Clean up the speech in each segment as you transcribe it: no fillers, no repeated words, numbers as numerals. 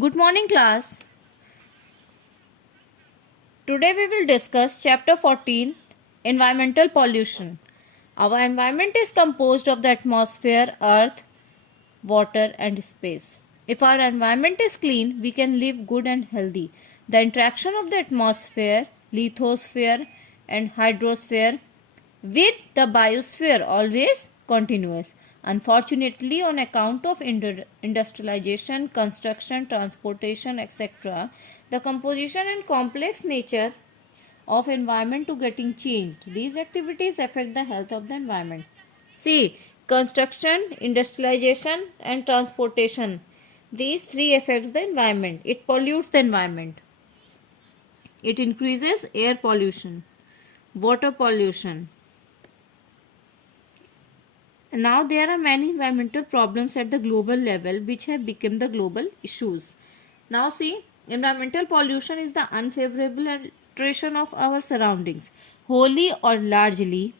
Good morning, class. Today we will discuss chapter 14, environmental pollution. Our environment is composed of the atmosphere, earth, water and space. If our environment is clean, we can live good and healthy. The interaction of the atmosphere, lithosphere and hydrosphere with the biosphere always continuous. Unfortunately, on account of industrialization, construction, transportation, etc., the composition and complex nature of environment to getting changed. These activities affect the health of the environment. See, construction, industrialization and transportation. These three affects the environment. It pollutes the environment. It increases air pollution, water pollution. Now there are many environmental problems at the global level which have become the global issues. Now see, environmental pollution is the unfavorable alteration of our surroundings, wholly or largely,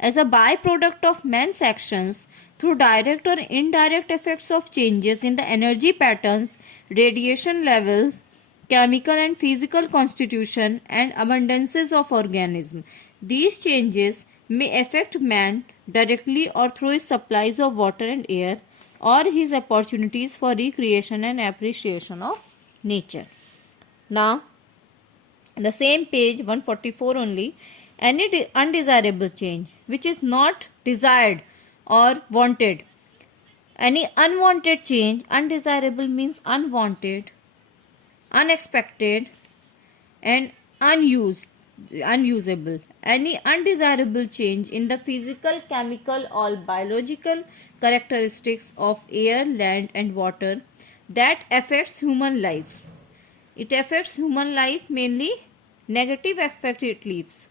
as a byproduct of man's actions through direct or indirect effects of changes in the energy patterns, radiation levels, chemical and physical constitution and abundances of organisms. These changes may affect man directly or through his supplies of water and air or his opportunities for recreation and appreciation of nature. Now, the same page 144 only, any undesirable change which is not desired or wanted. Any unwanted change, undesirable means unwanted, unexpected and unusable. Any undesirable change in the physical, chemical or biological characteristics of air, land and water that affects human life. It affects human life, mainly negative effect it leaves,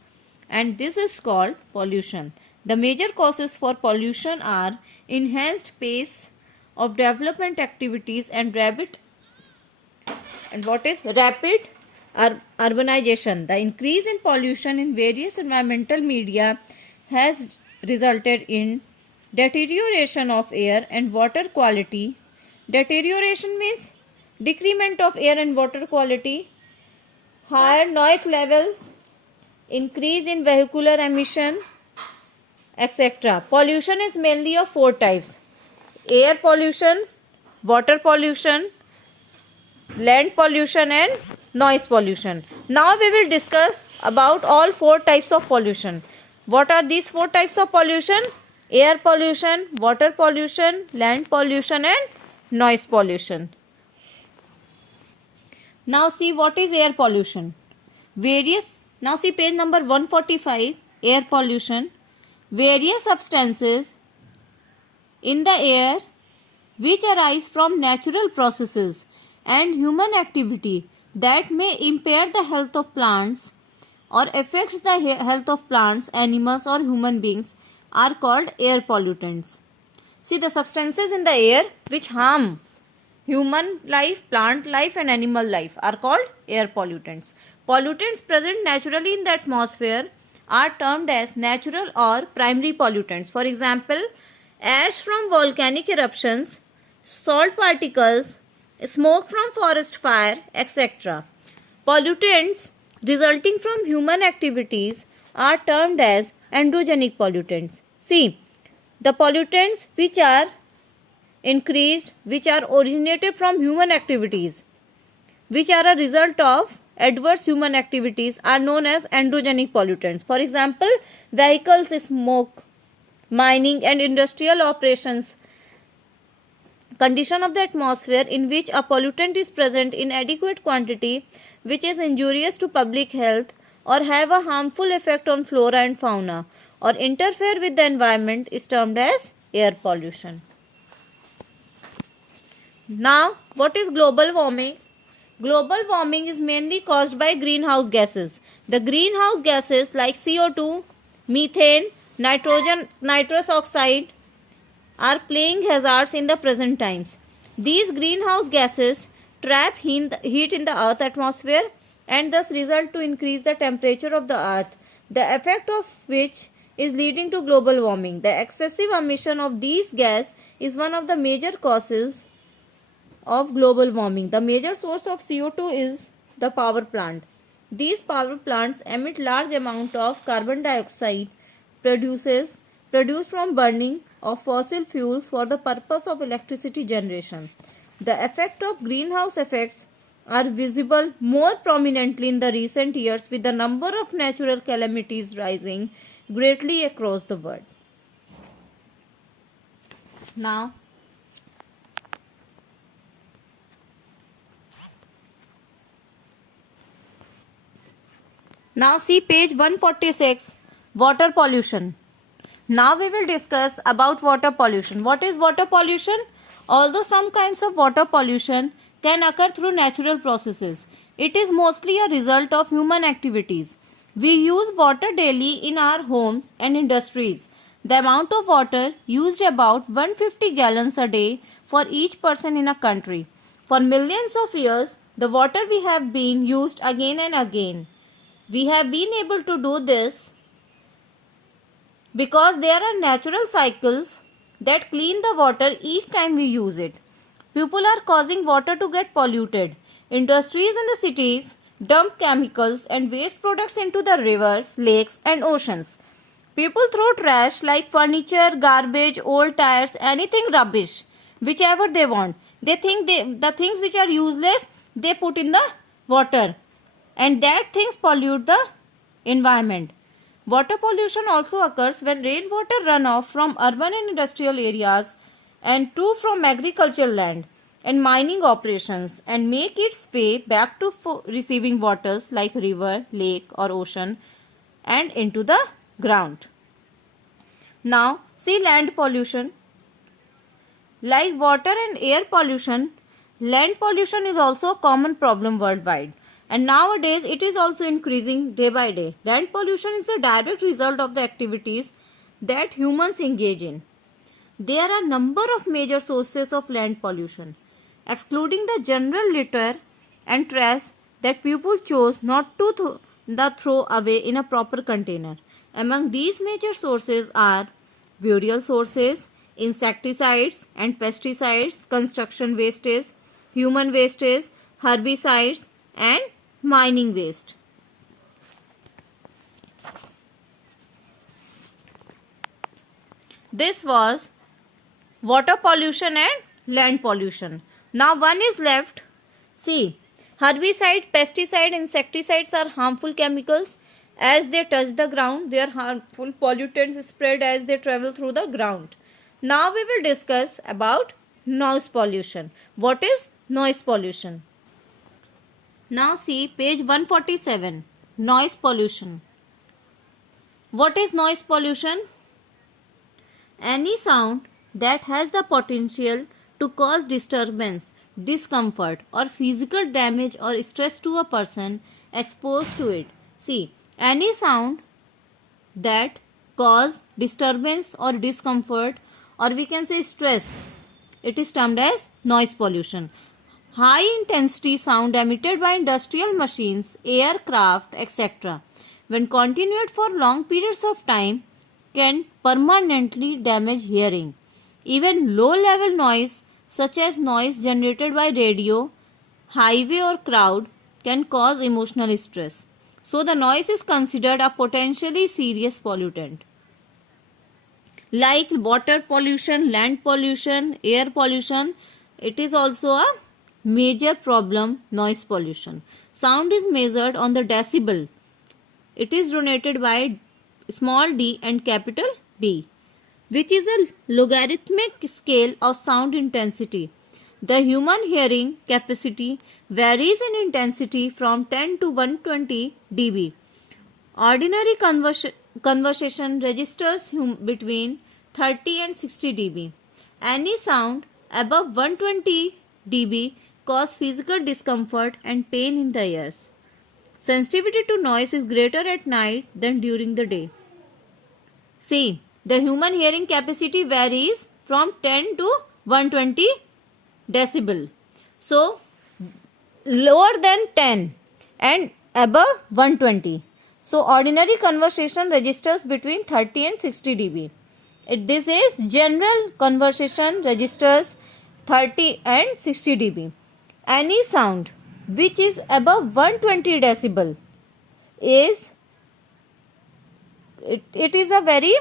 and this is called pollution. The major causes for pollution are enhanced pace of development activities and rapid urbanization. The increase in pollution in various environmental media has resulted in deterioration of air and water quality. Deterioration means decrement of air and water quality, higher noise levels, increase in vehicular emission, etc. Pollution is mainly of four types: air pollution, water pollution, land pollution and noise pollution. Now we will discuss about all four types of pollution. What are these four types of pollution? Air pollution, water pollution, land pollution and noise pollution. Now see what is air pollution. Now see page number 145, air pollution. Various substances in the air which arise from natural processes and human activity that may impair the health of plants or affects the health of plants, animals or human beings are called air pollutants. See, the substances in the air which harm human life, plant life and animal life are called air pollutants. Pollutants present naturally in the atmosphere are termed as natural or primary pollutants. For example, ash from volcanic eruptions, salt particles, smoke from forest fire, etc. Pollutants resulting from human activities are termed as androgenic pollutants. See, the pollutants which are increased, which are originated from human activities, which are a result of adverse human activities, are known as androgenic pollutants. For example, vehicles smoke, mining and industrial operations. Condition of the atmosphere in which a pollutant is present in adequate quantity which is injurious to public health or have a harmful effect on flora and fauna or interfere with the environment is termed as air pollution. Now, what is global warming? Global warming is mainly caused by greenhouse gases. The greenhouse gases like CO2, methane, nitrous oxide are playing hazards in the present times. These greenhouse gases trap heat in the earth atmosphere and thus result to increase the temperature of the earth, the effect of which is leading to global warming. The excessive emission of these gas is one of the major causes of global warming. The major source of CO2 is the power plant. These power plants emit large amount of carbon dioxide produced from burning of fossil fuels for the purpose of electricity generation. The effect of greenhouse effects are visible more prominently in the recent years, with the number of natural calamities rising greatly across the world. Now see page 146, water pollution. Now we will discuss about water pollution. What is water pollution? Although some kinds of water pollution can occur through natural processes, it is mostly a result of human activities. We use water daily in our homes and industries. The amount of water used about 150 gallons a day for each person in a country. For millions of years, the water we have been used again and again. We have been able to do this because there are natural cycles that clean the water each time we use it. People are causing water to get polluted. Industries in the cities dump chemicals and waste products into the rivers, lakes and oceans. People throw trash like furniture, garbage, old tires, anything rubbish, whichever they want. They think the things which are useless, they put in the water, and that things pollute the environment. Water pollution also occurs when rainwater runoff from urban and industrial areas and too from agricultural land and mining operations and make its way back to receiving waters like river, lake or ocean and into the ground. Now see land pollution. Like water and air pollution, land pollution is also a common problem worldwide. And nowadays it is also increasing day by day. Land pollution is a direct result of the activities that humans engage in. There are a number of major sources of land pollution, excluding the general litter and trash that people chose not to throw away in a proper container. Among these major sources are burial sources, insecticides and pesticides, construction wastage, human wastage, herbicides and mining waste. This was water pollution and land pollution. Now one is left. See, herbicide, pesticide, insecticides are harmful chemicals. As they touch the ground, their harmful pollutants spread as they travel through the ground. Now we will discuss about noise pollution. What is noise pollution? Now see page 147, noise pollution. What is noise pollution? Any sound that has the potential to cause disturbance, discomfort or physical damage or stress to a person exposed to it. See, any sound that cause disturbance or discomfort, or we can say stress, it is termed as noise pollution. High intensity sound emitted by industrial machines, aircraft, etc., when continued for long periods of time, can permanently damage hearing. Even low level noise such as noise generated by radio, highway or crowd can cause emotional stress. So the noise is considered a potentially serious pollutant. Like water pollution, land pollution, air pollution, it is also a major problem. Noise pollution. Sound is measured on the decibel. It is denoted by small d and capital D, which is a logarithmic scale of sound intensity. The human hearing capacity varies in intensity from 10 to 120 dB. Ordinary conversation registers between 30 and 60 dB. Any sound above 120 dB cause physical discomfort and pain in the ears. Sensitivity to noise is greater at night than during the day. See, the human hearing capacity varies from 10 to 120 decibel. So, lower than 10 and above 120. So, ordinary conversation registers between 30 and 60 dB. This is general conversation registers 30 and 60 dB. Any sound which is above 120 decibel is it is a very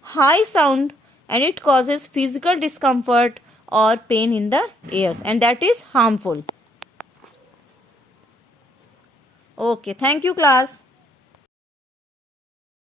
high sound and it causes physical discomfort or pain in the ears, and that is harmful. Okay, thank you class.